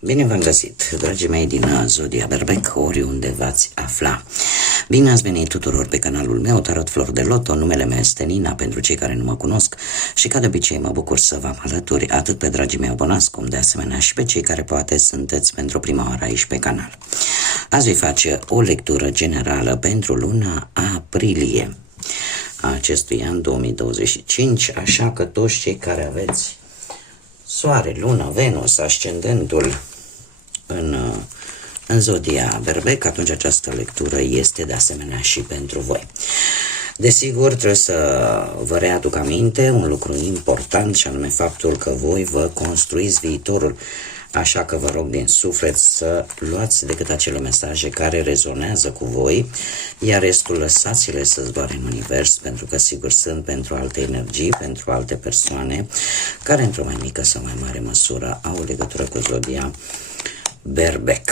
Bine v-am găsit, dragii mei din Zodia Berbec, oriunde v-ați afla. Bine ați venit tuturor pe canalul meu, Tarot Flor de Loto. Numele meu este Nina, pentru cei care nu mă cunosc, și ca de obicei mă bucur să vă am alături atât pe dragii mei abonați, cum de asemenea și pe cei care poate sunteți pentru prima oară aici pe canal. Azi voi face o lectură generală pentru luna aprilie a acestui an 2025, așa că toți cei care aveți Soare, Luna, Venus, ascendentul în Zodia Berbec, atunci această lectură este de asemenea și pentru voi. Desigur, trebuie să vă readuc aminte un lucru important, și anume faptul că voi vă construiți viitorul. Așa că vă rog din suflet să luați decât acele mesaje care rezonează cu voi, iar restul lăsați-le să zboare în univers, pentru că sigur sunt pentru alte energii, pentru alte persoane care într-o mai mică sau mai mare măsură au legătură cu Zodia Berbec.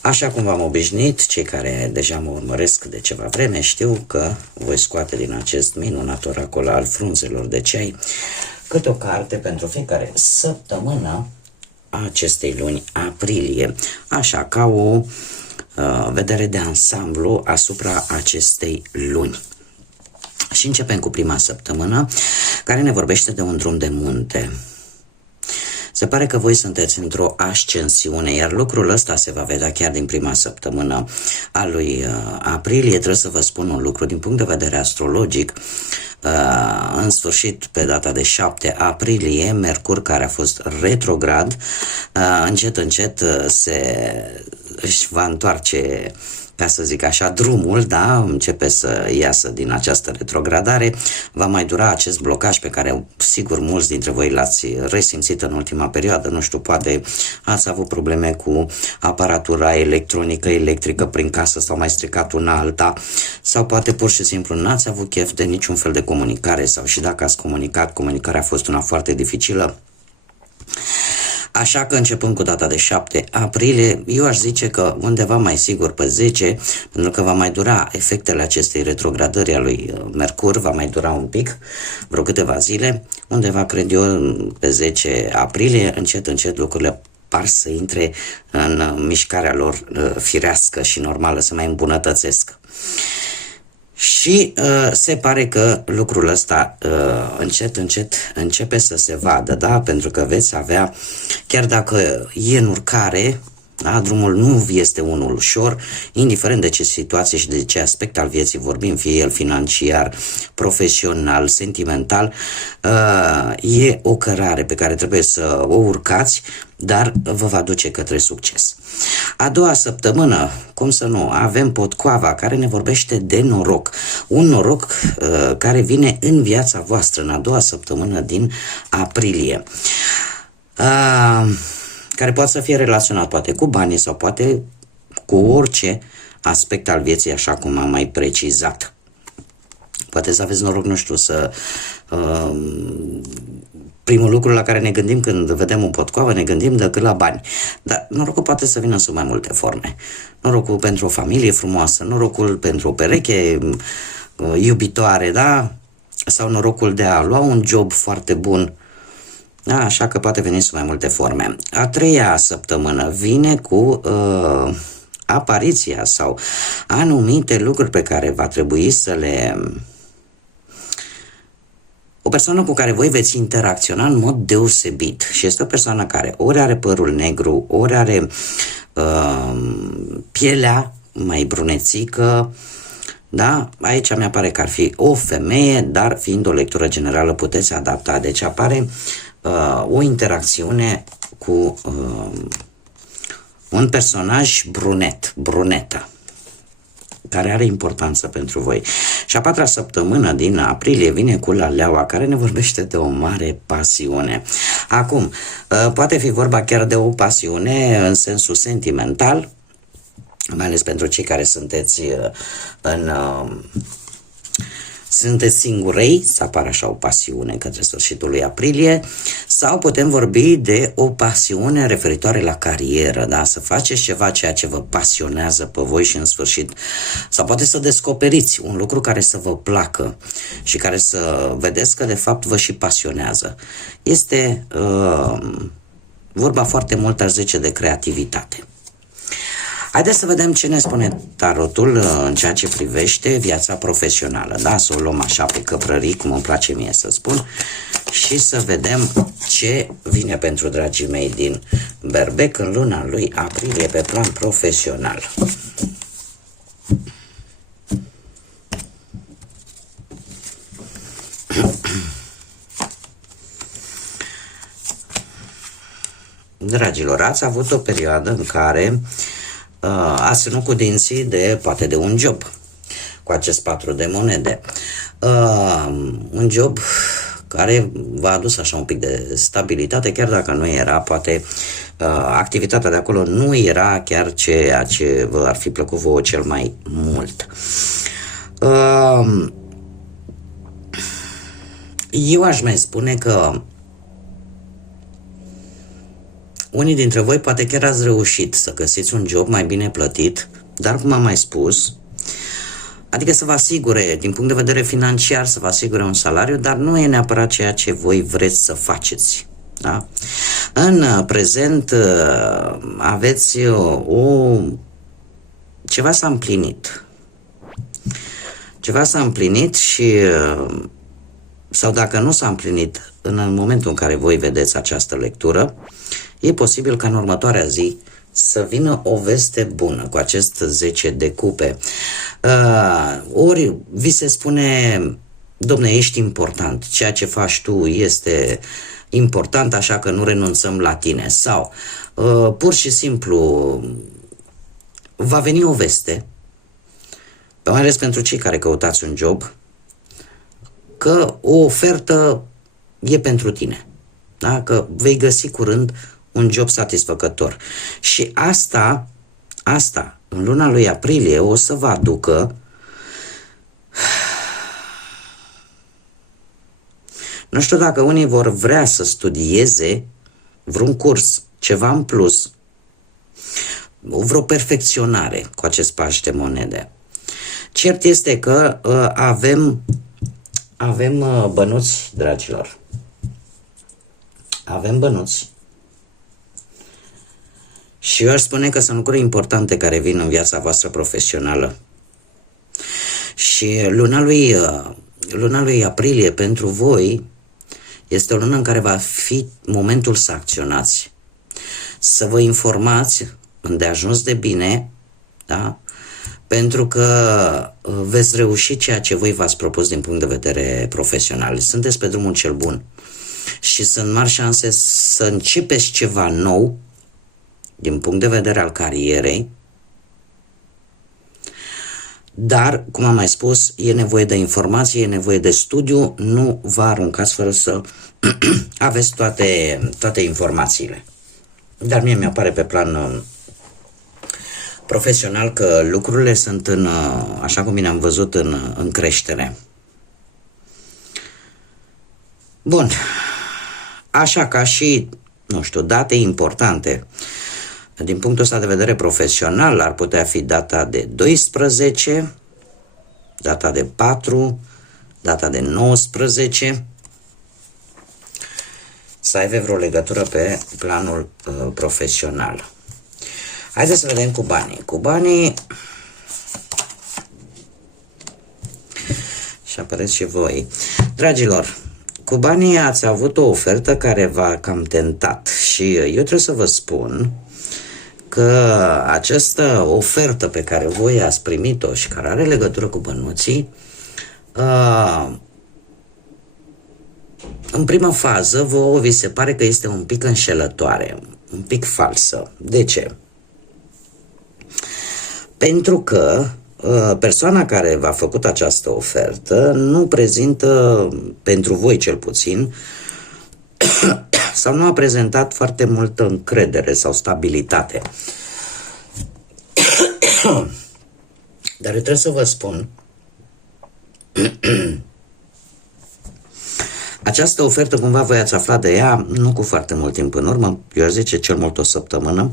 Așa cum v-am obișnuit, cei care deja mă urmăresc de ceva vreme știu că voi scoate din acest minunat oracol al frunzelor de ceai câte o carte pentru fiecare săptămână a acestei luni aprilie, așa ca o vedere de ansamblu asupra acestei luni. Și începem cu prima săptămână, care ne vorbește de un drum de munte. Se pare că voi sunteți într-o ascensiune, iar lucrul ăsta se va vedea chiar din prima săptămână a lui aprilie. Trebuie să vă spun un lucru din punct de vedere astrologic. În sfârșit, pe data de 7 aprilie, Mercur, care a fost retrograd, încet, încet își va întoarce, ca să zic așa, drumul, da, începe să iasă din această retrogradare. Va mai dura acest blocaj pe care sigur mulți dintre voi l-ați resimțit în ultima perioadă. Nu știu, poate ați avut probleme cu aparatura electronică, electrică prin casă, sau mai stricat una alta, sau poate pur și simplu n-ați avut chef de niciun fel de comunicare, sau și dacă ați comunicat, comunicarea a fost una foarte dificilă. Așa că începând cu data de 7 aprilie, eu aș zice că undeva mai sigur pe 10, pentru că va mai dura efectele acestei retrogradări a lui Mercur, va mai dura un pic, vreo câteva zile, undeva cred eu pe 10 aprilie, încet, încet lucrurile par să intre în mișcarea lor firească și normală, să mai îmbunătățesc. Și se pare că lucrul ăsta încet, încet începe să se vadă, da? Pentru că veți avea, chiar dacă e în urcare, da? Drumul nu este unul ușor, indiferent de ce situație și de ce aspect al vieții vorbim, fie el financiar, profesional, sentimental, e o cărare pe care trebuie să o urcați, dar vă va duce către succes. A doua săptămână, cum să nu, avem Potcoava, care ne vorbește de noroc. Un noroc care vine în viața voastră în a doua săptămână din aprilie. Care poate să fie relaționat poate cu banii sau poate cu orice aspect al vieții, așa cum am mai precizat. Poate să aveți noroc, nu știu, să... primul lucru la care ne gândim când vedem un potcoavă, ne gândim decât la bani. Dar norocul poate să vină sub mai multe forme. Norocul pentru o familie frumoasă, norocul pentru o pereche iubitoare, da? Sau norocul de a lua un job foarte bun. Da, așa că poate veni sub mai multe forme. A treia săptămână vine cu apariția sau anumite lucruri pe care va trebui să le... O persoană cu care voi veți interacționa în mod deosebit și este o persoană care ori are părul negru, ori are pielea mai brunețică, da? Aici mi apare că ar fi o femeie, dar fiind o lectură generală puteți adapta. Deci apare o interacțiune cu un personaj brunetă, care are importanță pentru voi. Și a patra săptămână din aprilie vine cu Laleaua, care ne vorbește de o mare pasiune. Acum, poate fi vorba chiar de o pasiune în sensul sentimental, mai ales pentru cei care sunteți sunteți singurei, să apară așa o pasiune către sfârșitul lui aprilie, sau putem vorbi de o pasiune referitoare la carieră, da? Să faceți ceva ceea ce vă pasionează pe voi și în sfârșit, sau poate să descoperiți un lucru care să vă placă și care să vedeți că de fapt vă și pasionează. Este vorba foarte mult, aș zice, de creativitate. Haideți să vedem ce ne spune tarotul în ceea ce privește viața profesională. Da, să o luăm așa pe căprării, cum îmi place mie să spun, și să vedem ce vine pentru dragii mei din Berbec în luna lui aprilie pe plan profesional. Dragilor, ați avut o perioadă în care ați ținut cu dinții poate de un job, cu acest 4 de monede. Un job care v-a adus așa un pic de stabilitate, chiar dacă nu era, poate activitatea de acolo nu era chiar ceea ce vă ar fi plăcut vouă cel mai mult. Eu aș mai spune că unii dintre voi poate chiar ați reușit să găsiți un job mai bine plătit, dar cum am mai spus, adică să vă asigure, din punct de vedere financiar, să vă asigure un salariu, dar nu e neapărat ceea ce voi vreți să faceți. Da? În prezent aveți ceva s-a împlinit. Ceva s-a împlinit și sau dacă nu s-a împlinit în momentul în care voi vedeți această lectură, e posibil ca în următoarea zi să vină o veste bună cu acest 10 de cupe. Ori vi se spune, domne, ești important, ceea ce faci tu este important, așa că nu renunțăm la tine. Sau pur și simplu va veni o veste, mai ales pentru cei care căutați un job, că o ofertă e pentru tine. Da? Că vei găsi curând un job satisfăcător. Și asta, în luna lui aprilie, o să vă aducă, nu știu dacă unii vor vrea să studieze vreun curs, ceva în plus, vreo perfecționare cu acest paș de monede. Cert este că avem bănuți, dragilor. Avem bănuți. Și eu aș spune că sunt lucruri importante care vin în viața voastră profesională. Și luna lui aprilie pentru voi este o lună în care va fi momentul să acționați. Să vă informați îndeajuns de bine, da? Pentru că veți reuși ceea ce voi v-ați propus din punct de vedere profesional. Sunteți pe drumul cel bun și sunt mari șanse să începeți ceva nou din punct de vedere al carierei, dar, cum am mai spus, e nevoie de informație, e nevoie de studiu, nu vă aruncați fără să aveți toate informațiile. Dar mie mi-apare pe plan profesional că lucrurile sunt așa cum bine am văzut, în creștere. Bun, așa ca și, nu știu, date importante din punctul ăsta de vedere profesional ar putea fi data de 12, data de 4, data de 19, să aibă vreo legătură pe planul profesional. Haideți să vedem cu banii. Cu banii, și apăreți și voi. Dragilor, cu banii ați avut o ofertă care v-a cam tentat și eu trebuie să vă spun că această ofertă pe care voi ați primit-o și care are legătură cu bănuții, în prima fază vi se pare că este un pic înșelătoare, un pic falsă. De ce? Pentru că persoana care v-a făcut această ofertă nu prezintă, pentru voi cel puțin, sau nu a prezentat foarte multă încredere sau stabilitate. Dar eu trebuie să vă spun, această ofertă cumva voi ați aflat de ea nu cu foarte mult timp în urmă, eu aș zice cel mult o săptămână,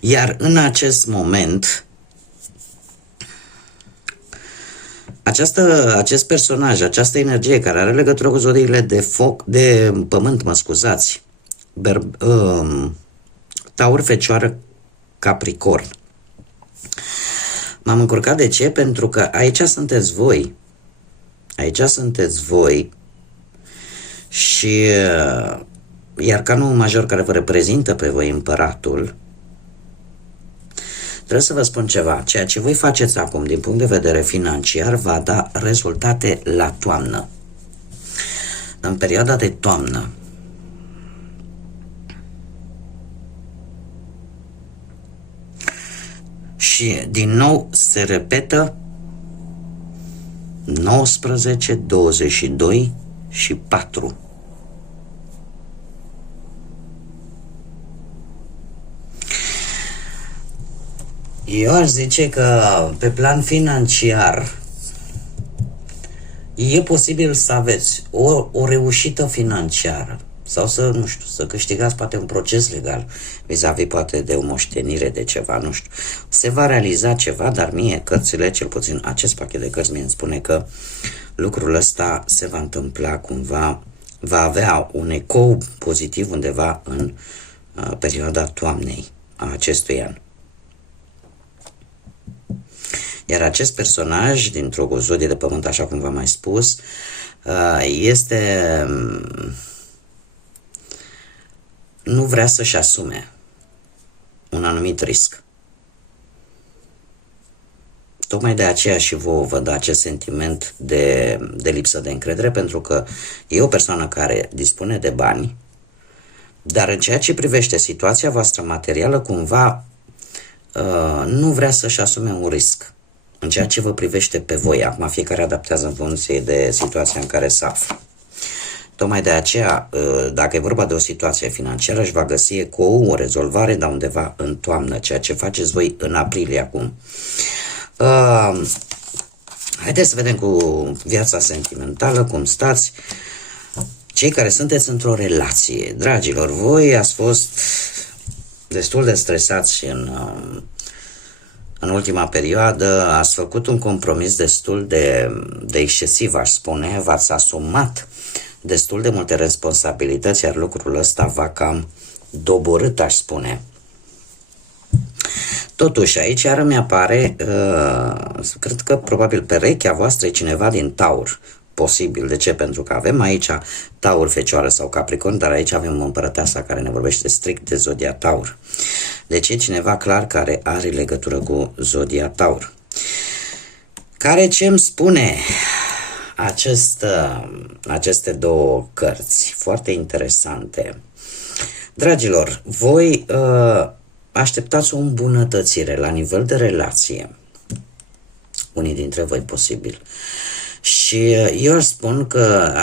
iar în acest moment acest personaj, această energie care are legătură cu zodiile de foc, de pământ, mă scuzați, Taur, Fecioară, Capricorn. M-am încurcat de ce? Pentru că aici sunteți voi. Aici sunteți voi și iar arcanul major care vă reprezintă pe voi, Împăratul, trebuie să vă spun ceva. Ceea ce voi faceți acum din punct de vedere financiar va da rezultate la toamnă. În perioada de toamnă. Și din nou se repetă 19, 22 și 4. Eu aș zice că pe plan financiar e posibil să aveți o reușită financiară sau să, nu știu, să câștigați poate un proces legal vis-a-vis poate de o moștenire de ceva, nu știu. Se va realiza ceva, dar mie cărțile, cel puțin acest pachet de cărți, mie îmi spune că lucrul ăsta se va întâmpla cumva, va avea un ecou pozitiv undeva în perioada toamnei a acestui an. Iar acest personaj, dintr-o zodie de pământ, așa cum v-am mai spus, nu vrea să-și asume un anumit risc. Tocmai de aceea și vă dă acest sentiment de lipsă de încredere, pentru că e o persoană care dispune de bani, dar în ceea ce privește situația voastră materială, cumva nu vrea să-și asume un risc. În ceea ce vă privește pe voi, acum fiecare adaptează în funcție de situația în care se află. Tocmai de aceea, dacă e vorba de o situație financiară, își va găsi ecou, o rezolvare, dar undeva în toamnă, ceea ce faceți voi în aprilie acum. Haideți să vedem cu viața sentimentală, cum stați. Cei care sunteți într-o relație, dragilor, voi ați fost destul de stresați în ultima perioadă, ați făcut un compromis destul de excesiv, aș spune, v-ați asumat destul de multe responsabilități, iar lucrul ăsta v-a cam doborât, aș spune. Totuși, aici iară mi-apare, cred că probabil perechea voastră e cineva din Taur. Posibil. De ce? Pentru că avem aici Taur, Fecioară sau Capricorn, dar aici avem împărăteasa care ne vorbește strict de zodia Taur. Deci e cineva clar care are legătură cu zodia Taur. Care ce îmi spune aceste două cărți foarte interesante. Dragilor, voi așteptați o îmbunătățire la nivel de relație. Unii dintre voi posibil. Și eu aș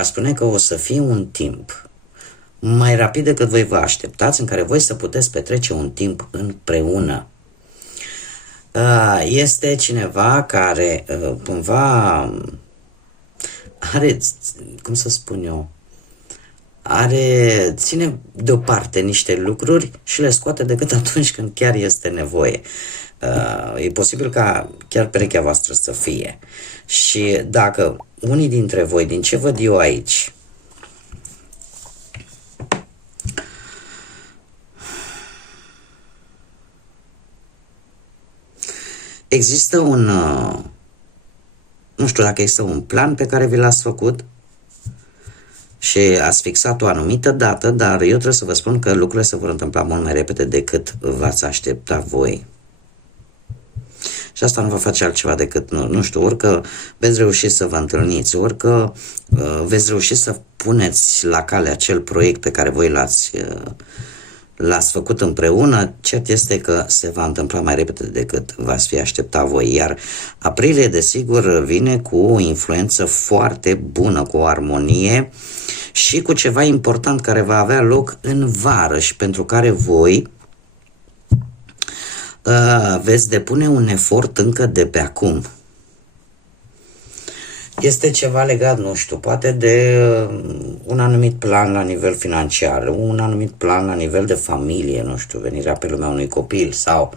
spune că o să fie un timp mai rapid decât voi vă așteptați, în care voi să puteți petrece un timp împreună. Este cineva care cumva are, cum să spun eu, ține deoparte niște lucruri și le scoate decât atunci când chiar este nevoie. E posibil ca chiar perechea voastră să fie. Și dacă unii dintre voi, din ce văd eu aici, există nu știu dacă există un plan pe care vi l-ați făcut și ați fixat o anumită dată, dar eu trebuie să vă spun că lucrurile se vor întâmpla mult mai repede decât v-ați aștepta voi. Și asta nu va face altceva decât, nu știu, ori că veți reuși să vă întâlniți, ori că veți reuși să puneți la cale acel proiect pe care voi l-ați făcut împreună. Cert este că se va întâmpla mai repede decât v-ați fi aștepta voi. Iar aprilie, desigur, vine cu o influență foarte bună, cu o armonie și cu ceva important care va avea loc în vară și pentru care voi veți depune un efort încă de pe acum. Este ceva legat, nu știu, poate de un anumit plan la nivel financiar, un anumit plan la nivel de familie, nu știu, venirea pe lumea unui copil sau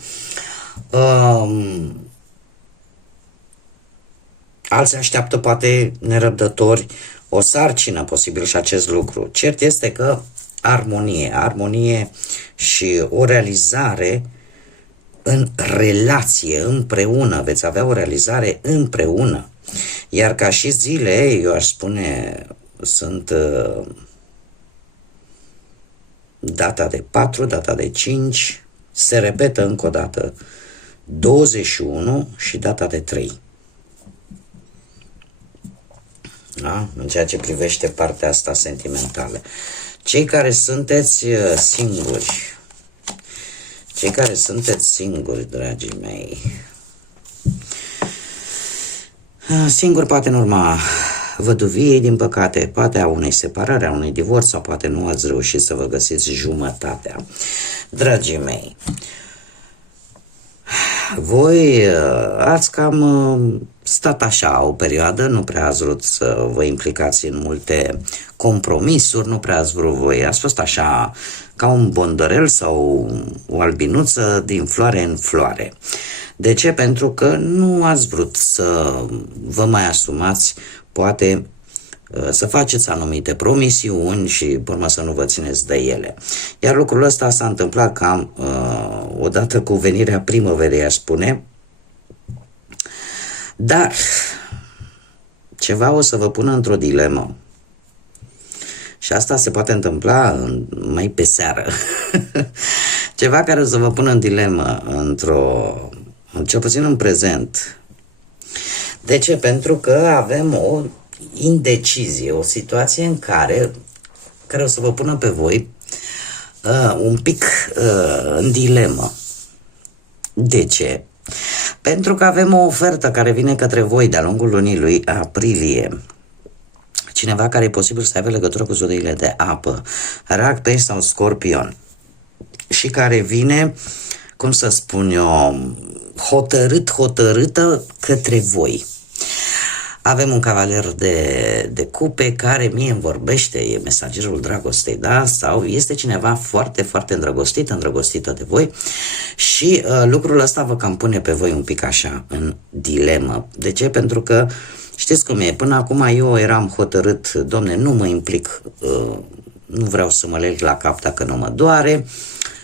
alții așteaptă poate nerăbdători o sarcină, posibil și acest lucru. Cert este că armonie și o realizare în relație, împreună, veți avea o realizare împreună. Iar ca și zile, eu aș spune, sunt data de 4, data de 5, se repetă încă o dată 21 și data de 3. Da? În ceea ce privește partea asta sentimentală. Cei care sunteți singuri, dragii mei, singuri poate în urma văduviei, din păcate, poate a unei separări, a unui divorț, sau poate nu ați reușit să vă găsiți jumătatea. Dragii mei, voi ați cam stat așa o perioadă, nu prea ați vrut să vă implicați în multe compromisuri, nu prea ați vrut voi, ați fost așa ca un bondărel sau o albinuță din floare în floare. De ce? Pentru că nu ați vrut să vă mai asumați, poate să faceți anumite promisiuni și pe urmă să nu vă țineți de ele. Iar lucrul ăsta s-a întâmplat cam odată cu venirea primăverii, aș spune, dar ceva o să vă pună într-o dilemă. Și asta se poate întâmpla mai pe seară. Ceva care o să vă pună în dilemă, cel puțin în prezent. De ce? Pentru că avem o indecizie, o situație în care o să vă pună pe voi un pic în dilemă. De ce? Pentru că avem o ofertă care vine către voi de-a lungul lunii lui aprilie. Cineva care e posibil să aibă legătură cu zodiile de apă, Rac, Pești sau Scorpion, și care vine, cum să spun eu, hotărâtă către voi. Avem un cavaler de cupe care mie îmi vorbește, e mesagerul dragostei, da? Sau este cineva foarte, foarte îndrăgostită de voi și lucrul ăsta vă cam pune pe voi un pic așa în dilemă. De ce? Pentru că știți cum e, până acum eu eram hotărât, domne, nu mă implic, nu vreau să mă leg la cap dacă nu mă doare.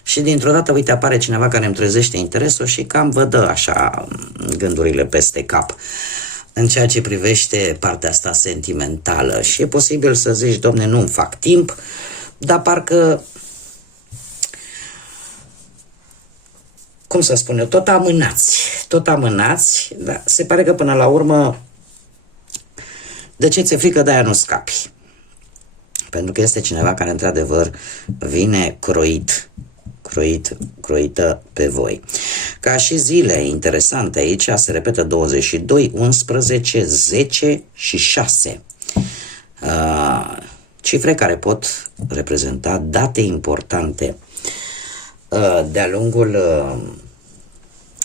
Și dintr-o dată, uite, apare cineva care îmi trezește interesul și cam vă dă așa gândurile peste cap în ceea ce privește partea asta sentimentală. Și e posibil să zici, domne, nu-mi fac timp, dar parcă, cum să spun eu, tot amânați, dar se pare că până la urmă, de ce ți-e frică, de-aia nu scapi. Pentru că este cineva care într-adevăr vine croită pe voi. Ca și zile interesante aici, se repetă 22, 11, 10 și 6. Cifre care pot reprezenta date importante de-a lungul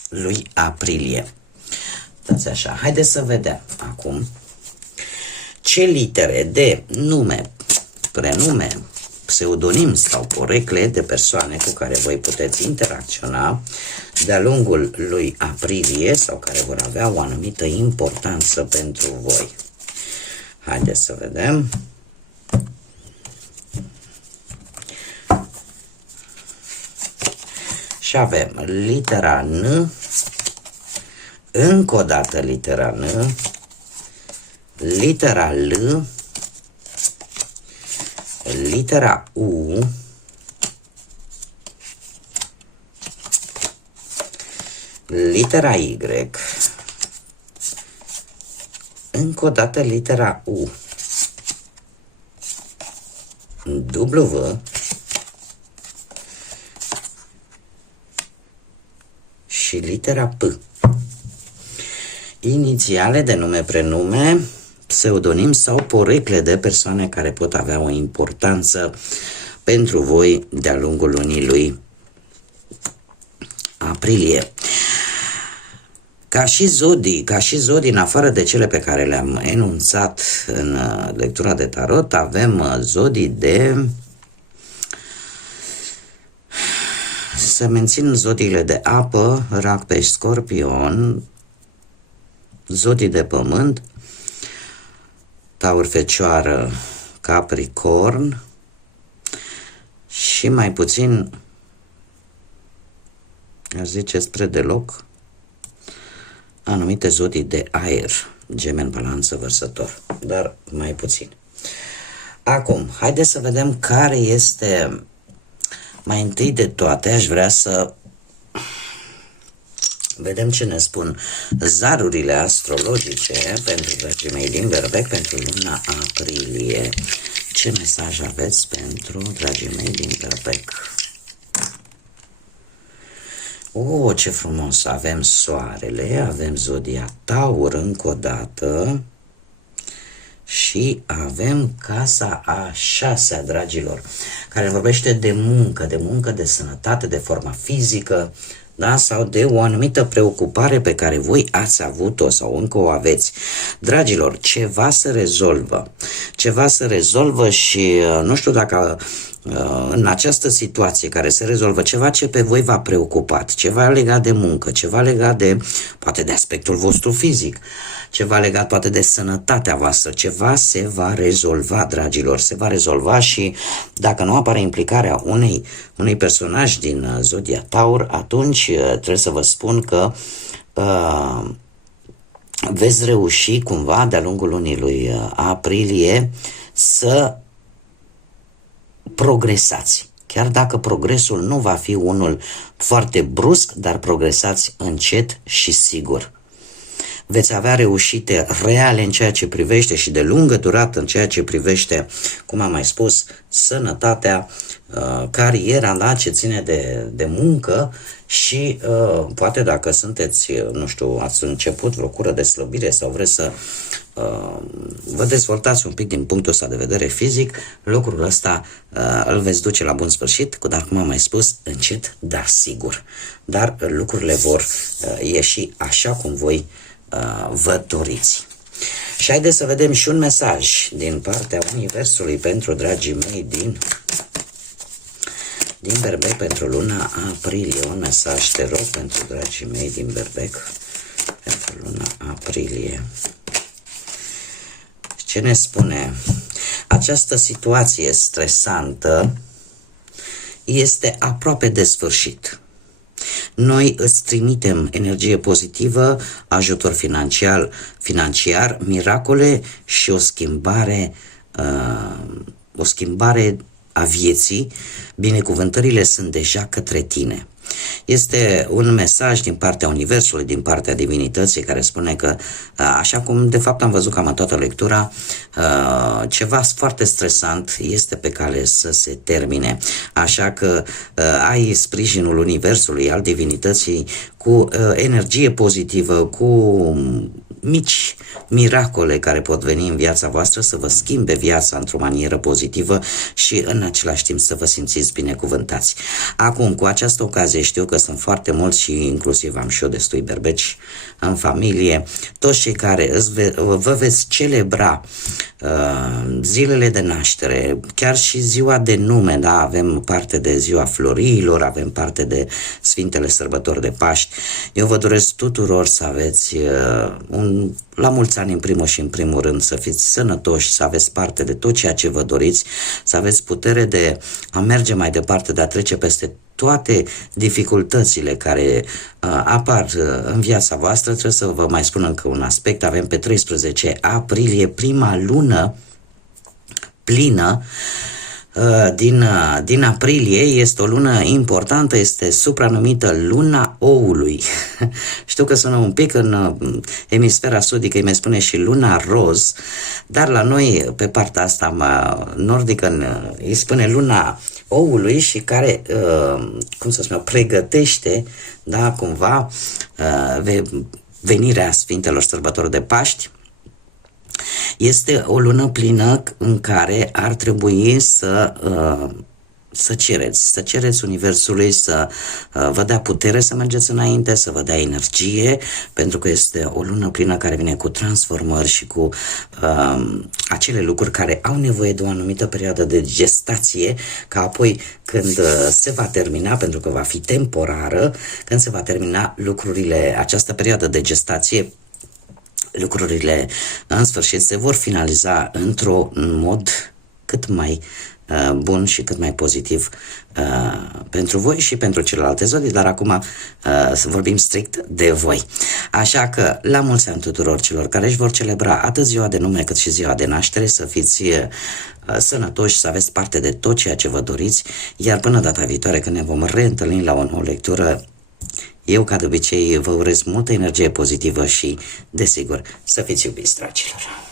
lui aprilie. Dați așa, haideți să vedem acum ce litere de nume, prenume, pseudonim sau porecle de persoane cu care voi puteți interacționa de-a lungul lui aprilie sau care vor avea o anumită importanță pentru voi. Haideți să vedem. Și avem litera N, încă o dată litera N, litera L, litera U, litera Y, încă o dată litera U, W și litera P. Inițiale de nume, prenume, pseudonim sau porecle de persoane care pot avea o importanță pentru voi de-a lungul lunii lui aprilie. Ca și zodii, în afară de cele pe care le-am enunțat în lectura de tarot, avem zodii de... Să mențin zodiile de apă, Rac, Pești, Scorpion, zodii de pământ, Taur, Fecioară, Capricorn, și mai puțin, aș zice spre deloc, anumite zodii de aer, Gemeni, Balanță, Vărsător, dar mai puțin. Acum, haideți să vedem care este, mai întâi de toate, aș vrea să vedem ce ne spun zarurile astrologice pentru dragii mei din Berbec pentru luna aprilie. Ce mesaj aveți pentru dragii mei din Berbec? O, ce frumos! Avem soarele, avem zodia Taur încă o dată și avem casa a 6-a, dragilor, care vorbește de muncă, de sănătate, de forma fizică, da? Sau de o anumită preocupare pe care voi ați avut-o sau încă o aveți. Dragilor, ceva se rezolvă și nu știu dacă în această situație care se rezolvă ceva ce pe voi v-a preocupat, ceva legat de muncă, ceva legat de, poate de aspectul vostru fizic, ceva legat poate de sănătatea voastră, ceva se va rezolva, dragilor, se va rezolva și dacă nu apare implicarea unui personaj din zodia Taur, atunci trebuie să vă spun că veți reuși cumva de-a lungul lunii lui aprilie să progresați. Chiar dacă progresul nu va fi unul foarte brusc, dar progresați încet și sigur. Veți avea reușite reale în ceea ce privește și de lungă durată în ceea ce privește, cum am mai spus, sănătatea, cariera, da, ce ține de muncă și poate dacă sunteți, nu știu, ați început vreo cură de slăbire sau vreți să vă dezvoltați un pic din punctul ăsta de vedere fizic, lucrul ăsta îl veți duce la bun sfârșit, dar cum am mai spus, încet, dar sigur. Dar lucrurile vor ieși așa cum voi vă doriți. Și haideți să vedem și un mesaj din partea Universului pentru dragii mei din Berbec pentru luna aprilie. Un mesaj, te rog, pentru dragii mei din Berbec pentru luna aprilie. Ce ne spune? Această situație stresantă este aproape de sfârșit. Noi îți trimitem energie pozitivă, ajutor financiar, miracole și o schimbare a vieții. Binecuvântările sunt deja către tine. Este un mesaj din partea Universului, din partea divinității, care spune că, așa cum de fapt am văzut cam în toată lectura, ceva foarte stresant este pe cale să se termine. Așa că ai sprijinul Universului, al divinității, cu energie pozitivă, cu mici miracole care pot veni în viața voastră să vă schimbe viața într-o manieră pozitivă și în același timp să vă simțiți binecuvântați. Acum, cu această ocazie, știu că sunt foarte mulți și inclusiv am și eu destui berbeci în familie, toți cei care vă veți celebra zilele de naștere, chiar și ziua de nume, da? Avem parte de ziua Florilor, avem parte de Sfintele Sărbători de Paști. Eu vă doresc tuturor să aveți la mulți ani în primul și în primul rând, să fiți sănătoși, să aveți parte de tot ceea ce vă doriți, să aveți putere de a merge mai departe, de a trece peste toate dificultățile care apar în viața voastră. Trebuie să vă mai spun încă un aspect. Avem pe 13 aprilie prima lună plină din aprilie. Este o lună importantă, este supranumită luna oului. Știu că sună un pic în emisfera sudică, îi mai spune și luna roz, dar la noi, pe partea asta nordică, îi spune luna oului și care, cum să spun, pregătește, da, cumva, venirea Sfintelor Sărbători de Paști. Este o lună plină în care ar trebui să cereți Universului să vă dea putere să mergeți înainte, să vă dea energie, pentru că este o lună plină care vine cu transformări și cu acele lucruri care au nevoie de o anumită perioadă de gestație, ca apoi când se va termina, pentru că va fi temporară, când se va termina lucrurile, această perioadă de gestație, lucrurile în sfârșit se vor finaliza într-un mod cât mai bun și cât mai pozitiv pentru voi și pentru celelalte zodii, dar acum să vorbim strict de voi. Așa că, la mulți ani tuturor celor care își vor celebra atât ziua de nume cât și ziua de naștere, să fiți sănătoși, să aveți parte de tot ceea ce vă doriți, iar până data viitoare când ne vom reîntâlni la o nouă lectură, eu, ca de obicei, vă urez multă energie pozitivă și, desigur, să fiți iubiți, dragilor!